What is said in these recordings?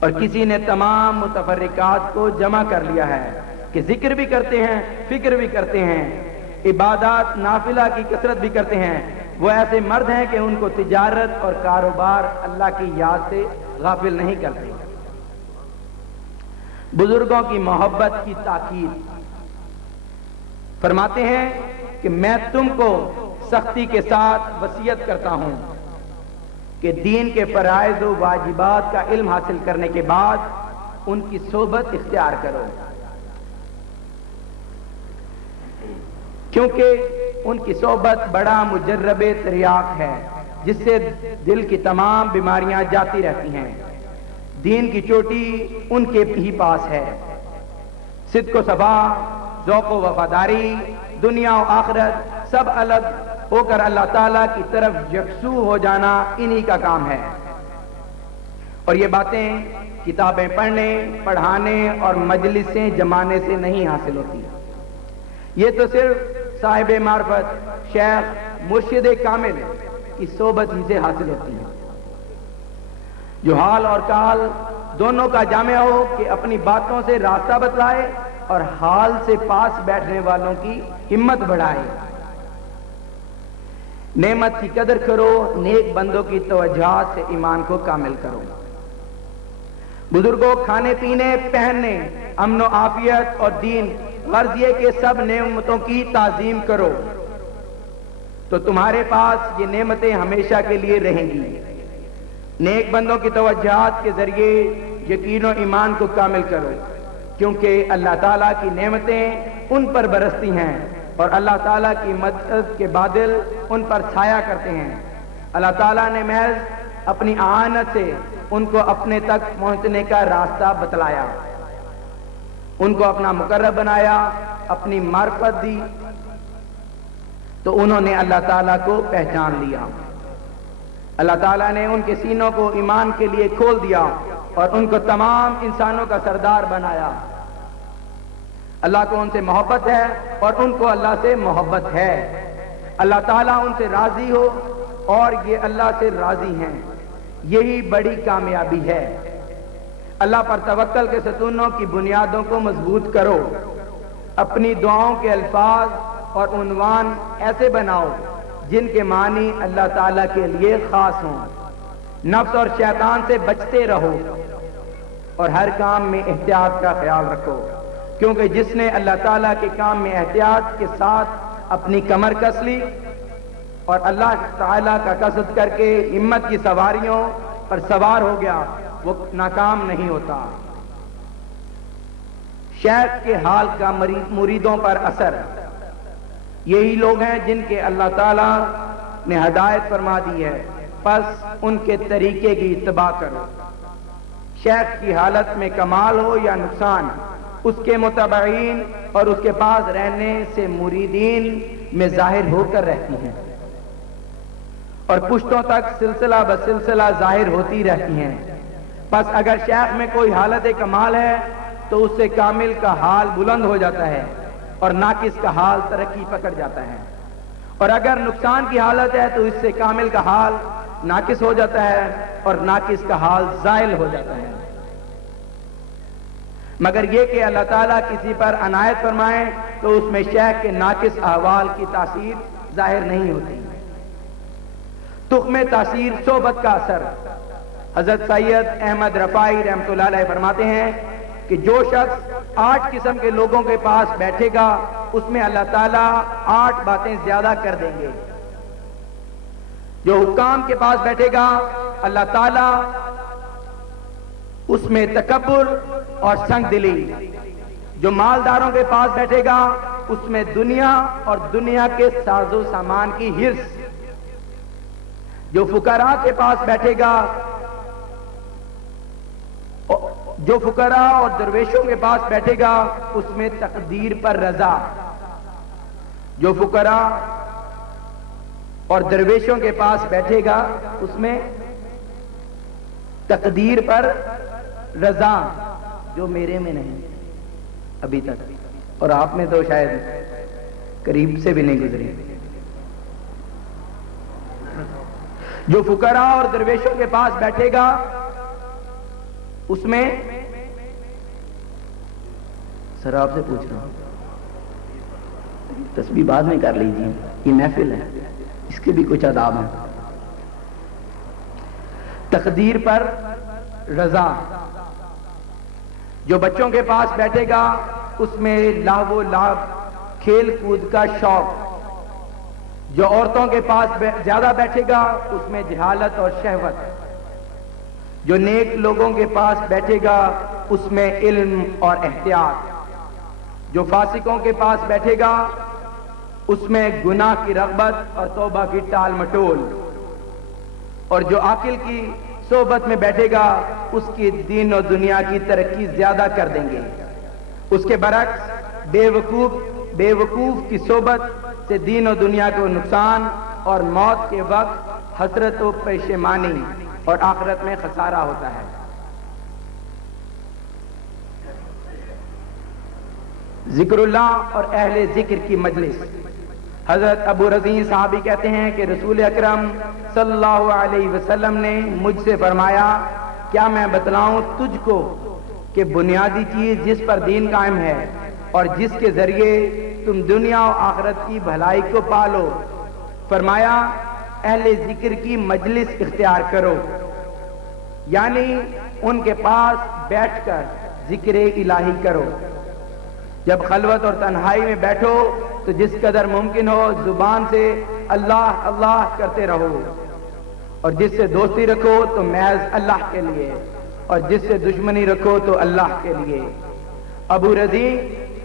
اور کسی نے تمام متفرقات کو جمع کر لیا ہے کہ ذکر بھی کرتے ہیں، فکر بھی کرتے ہیں، عبادات نافلہ کی کثرت بھی کرتے ہیں۔ وہ ایسے مرد ہیں کہ ان کو تجارت اور کاروبار اللہ کی یاد سے غافل نہیں کرتے۔ بزرگوں کی محبت کی تاکید فرماتے ہیں کہ میں تم کو سختی کے ساتھ وصیت کرتا ہوں کہ دین کے فرائض و واجبات کا علم حاصل کرنے کے بعد ان کی صحبت اختیار کرو، کیونکہ ان کی صحبت بڑا مجرب تریاق ہے جس سے دل کی تمام بیماریاں جاتی رہتی ہیں۔ دین کی چوٹی ان کے ہی پاس ہے۔ صدق و صفا، ذوق و وفاداری، دنیا و آخرت سب الگ ہو کر اللہ تعالیٰ کی طرف یکسو ہو جانا انہی کا کام ہے۔ اور یہ باتیں کتابیں پڑھنے، پڑھانے اور مجلسیں جمانے سے نہیں حاصل ہوتی۔ یہ تو صرف صاحب معرفت، شیخ، مرشد کامل کی صحبت ہی سے حاصل ہوتی ہے، جو حال اور کال دونوں کا جامع ہو کہ اپنی باتوں سے راستہ بتلائے اور حال سے پاس بیٹھنے والوں کی ہمت بڑھائے۔ نعمت کی قدر کرو، نیک بندوں کی توجہات سے ایمان کو کامل کرو۔ بزرگوں، کھانے پینے، پہننے، امن و عافیت اور دین، غرض یہ کہ سب نعمتوں کی تعظیم کرو تو تمہارے پاس یہ نعمتیں ہمیشہ کے لیے رہیں گی۔ نیک بندوں کی توجہات کے ذریعے یقین و ایمان کو کامل کرو، کیونکہ اللہ تعالیٰ کی نعمتیں ان پر برستی ہیں اور اللہ تعالیٰ کی مدد کے بادل ان پر چھایا کرتے ہیں۔ اللہ تعالیٰ نے محض اپنی اعانت سے ان کو اپنے تک پہنچنے کا راستہ بتلایا، ان کو اپنا مقرب بنایا، اپنی معرفت دی تو انہوں نے اللہ تعالیٰ کو پہچان لیا۔ اللہ تعالیٰ نے ان کے سینوں کو ایمان کے لیے کھول دیا اور ان کو تمام انسانوں کا سردار بنایا۔ اللہ کو ان سے محبت ہے اور ان کو اللہ سے محبت ہے۔ اللہ تعالیٰ ان سے راضی ہو اور یہ اللہ سے راضی ہیں، یہی بڑی کامیابی ہے۔ اللہ پر توکل کے ستونوں کی بنیادوں کو مضبوط کرو، اپنی دعاؤں کے الفاظ اور عنوان ایسے بناؤ جن کے معنی اللہ تعالیٰ کے لیے خاص ہوں۔ نفس اور شیطان سے بچتے رہو اور ہر کام میں احتیاط کا خیال رکھو، کیونکہ جس نے اللہ تعالیٰ کے کام میں احتیاط کے ساتھ اپنی کمر کس لی اور اللہ تعالیٰ کا قصد کر کے ہمت کی سواریوں پر سوار ہو گیا، وہ ناکام نہیں ہوتا۔ شیخ کے حال کا مریدوں پر اثر، یہی لوگ ہیں جن کے اللہ تعالیٰ نے ہدایت فرما دی ہے، پس ان کے طریقے کی اتباع کرو۔ شیخ کی حالت میں کمال ہو یا نقصان، اس کے متبعین اور اس کے پاس رہنے سے مریدین میں ظاہر ہو کر رہتی ہیں اور پشتوں تک سلسلہ بسلسلہ ظاہر ہوتی رہتی ہیں۔ پس اگر شیخ میں کوئی حالت کمال ہے تو اس سے کامل کا حال بلند ہو جاتا ہے اور ناقص کا حال ترقی پکڑ جاتا ہے، اور اگر نقصان کی حالت ہے تو اس سے کامل کا حال ناقص ہو جاتا ہے اور ناقص کا حال زائل ہو جاتا ہے۔ مگر یہ کہ اللہ تعالیٰ کسی پر عنایت فرمائے تو اس میں شیخ کے ناقص احوال کی تاثیر ظاہر نہیں ہوتی۔ تخم تاثیر صحبت کا اثر، حضرت سید احمد رفاعی رحمۃ اللہ علیہ فرماتے ہیں کہ جو شخص 8 قسم کے لوگوں کے پاس بیٹھے گا اس میں اللہ تعالیٰ 8 باتیں زیادہ کر دیں گے۔ جو حکام کے پاس بیٹھے گا اللہ تعالیٰ اس میں تکبر اور سنگ دلی، جو مالداروں کے پاس بیٹھے گا اس میں دنیا اور دنیا کے ساز و سامان کی ہرس، جو فقراء کے پاس بیٹھے گا، جو فقراء اور درویشوں کے پاس بیٹھے گا اس میں تقدیر پر رضا، جو فقراء اور درویشوں کے پاس بیٹھے گا اس میں تقدیر پر رضا، جو میرے میں نہیں ابھی تک، اور آپ میں تو شاید قریب سے بھی نہیں گزری۔ جو فقراء اور درویشوں کے پاس بیٹھے گا اس میں سر آپ سے پوچھ رہا ہوں، تسبیح بعد میں کر لیجیے، یہ محفل ہے، اس کے بھی کچھ آداب ہیں۔ تقدیر پر رضا، جو بچوں کے پاس بیٹھے گا اس میں لہو و لعب، کھیل کود کا شوق، جو عورتوں کے پاس زیادہ بیٹھے گا اس میں جہالت اور شہوت، جو نیک لوگوں کے پاس بیٹھے گا اس میں علم اور احتیاط، جو فاسقوں کے پاس بیٹھے گا اس میں گناہ کی رغبت اور توبہ کی ٹال مٹول، اور جو عاقل کی صحبت میں بیٹھے گا اس کی دین و دنیا کی ترقی زیادہ کر دیں گے۔ اس کے برعکس بے وقوف کی صحبت سے دین و دنیا کو نقصان اور موت کے وقت حسرت و پشیمانی اور آخرت میں خسارہ ہوتا ہے۔ ذکر اللہ اور اہل ذکر کی مجلس، حضرت ابو رضی صحابی کہتے ہیں کہ رسول اکرم صلی اللہ علیہ وسلم نے مجھ سے فرمایا، کیا میں بتلاؤں تجھ کو کہ بنیادی چیز جس پر دین قائم ہے اور جس کے ذریعے تم دنیا و آخرت کی بھلائی کو پالو؟ فرمایا اہل ذکر کی مجلس اختیار کرو، یعنی ان کے پاس بیٹھ کر ذکر الہی کرو۔ جب خلوت اور تنہائی میں بیٹھو تو جس قدر ممکن ہو زبان سے اللہ اللہ کرتے رہو، اور جس سے دوستی رکھو تو محض اللہ کے لیے، اور جس سے دشمنی رکھو تو اللہ کے لیے۔ ابو رضی،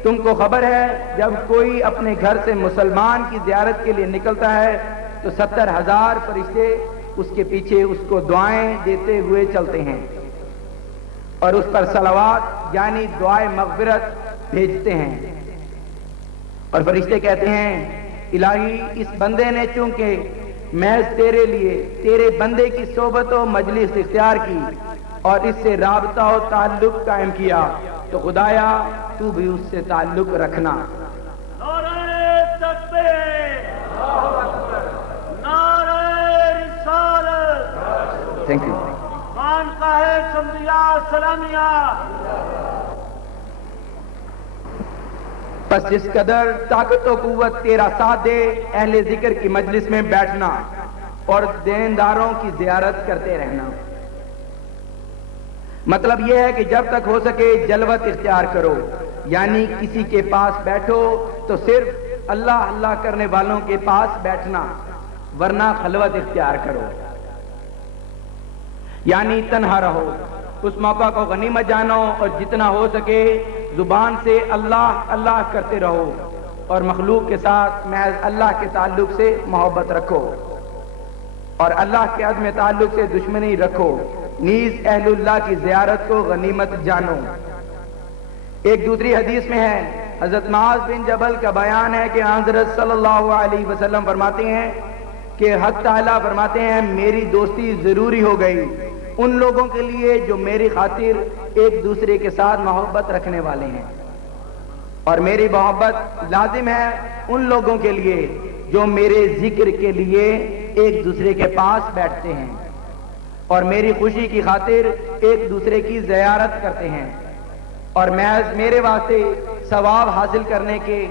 تم کو خبر ہے جب کوئی اپنے گھر سے مسلمان کی زیارت کے لیے نکلتا ہے تو 70,000 فرشتے اس کے پیچھے اس کو دعائیں دیتے ہوئے چلتے ہیں اور اس پر صلوات یعنی دعائے مغفرت بھیجتے ہیں، اور فرشتے کہتے ہیں الہی اس بندے نے چونکہ محض تیرے لیے تیرے بندے کی صحبت و مجلس اختیار کی اور اس سے رابطہ و تعلق قائم کیا تو خدایا تو بھی اس سے تعلق رکھنا۔ نعرہ تکبیر، نعرہ رسالت، تھینک یو۔ خانقاہ سمدیہ سلامیہ۔ بس جس قدر طاقت و قوت تیرا ساتھ دے، اہل ذکر کی مجلس میں بیٹھنا اور دینداروں کی زیارت کرتے رہنا۔ مطلب یہ ہے کہ جب تک ہو سکے جلوت اختیار کرو، یعنی کسی کے پاس بیٹھو تو صرف اللہ اللہ کرنے والوں کے پاس بیٹھنا، ورنہ خلوت اختیار کرو، یعنی تنہا رہو۔ اس موقع کو غنیمت جانو اور جتنا ہو سکے زبان سے اللہ اللہ کرتے رہو، اور مخلوق کے ساتھ محض اللہ کے تعلق سے محبت رکھو، اور اللہ کے عدم تعلق سے دشمنی رکھو، نیز اہل اللہ کی زیارت کو غنیمت جانو۔ ایک دوسری حدیث میں ہے، حضرت معاذ بن جبل کا بیان ہے کہ حضرت صلی اللہ علیہ وسلم فرماتے ہیں کہ حق تعالیٰ فرماتے ہیں میری دوستی ضروری ہو گئی ان لوگوں کے لیے جو میری خاطر ایک دوسرے کے ساتھ محبت رکھنے والے ہیں، اور میری محبت لازم ہے ان لوگوں کے لیے جو میرے ذکر کے لیے ایک دوسرے کے پاس بیٹھتے ہیں اور میری خوشی کی خاطر ایک دوسرے کی زیارت کرتے ہیں اور محض میرے واسطے ثواب حاصل کرنے کے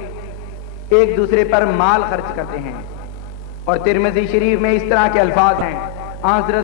ایک دوسرے پر مال خرچ کرتے ہیں۔ اور ترمذی شریف میں اس طرح کے الفاظ ہیں، حضرت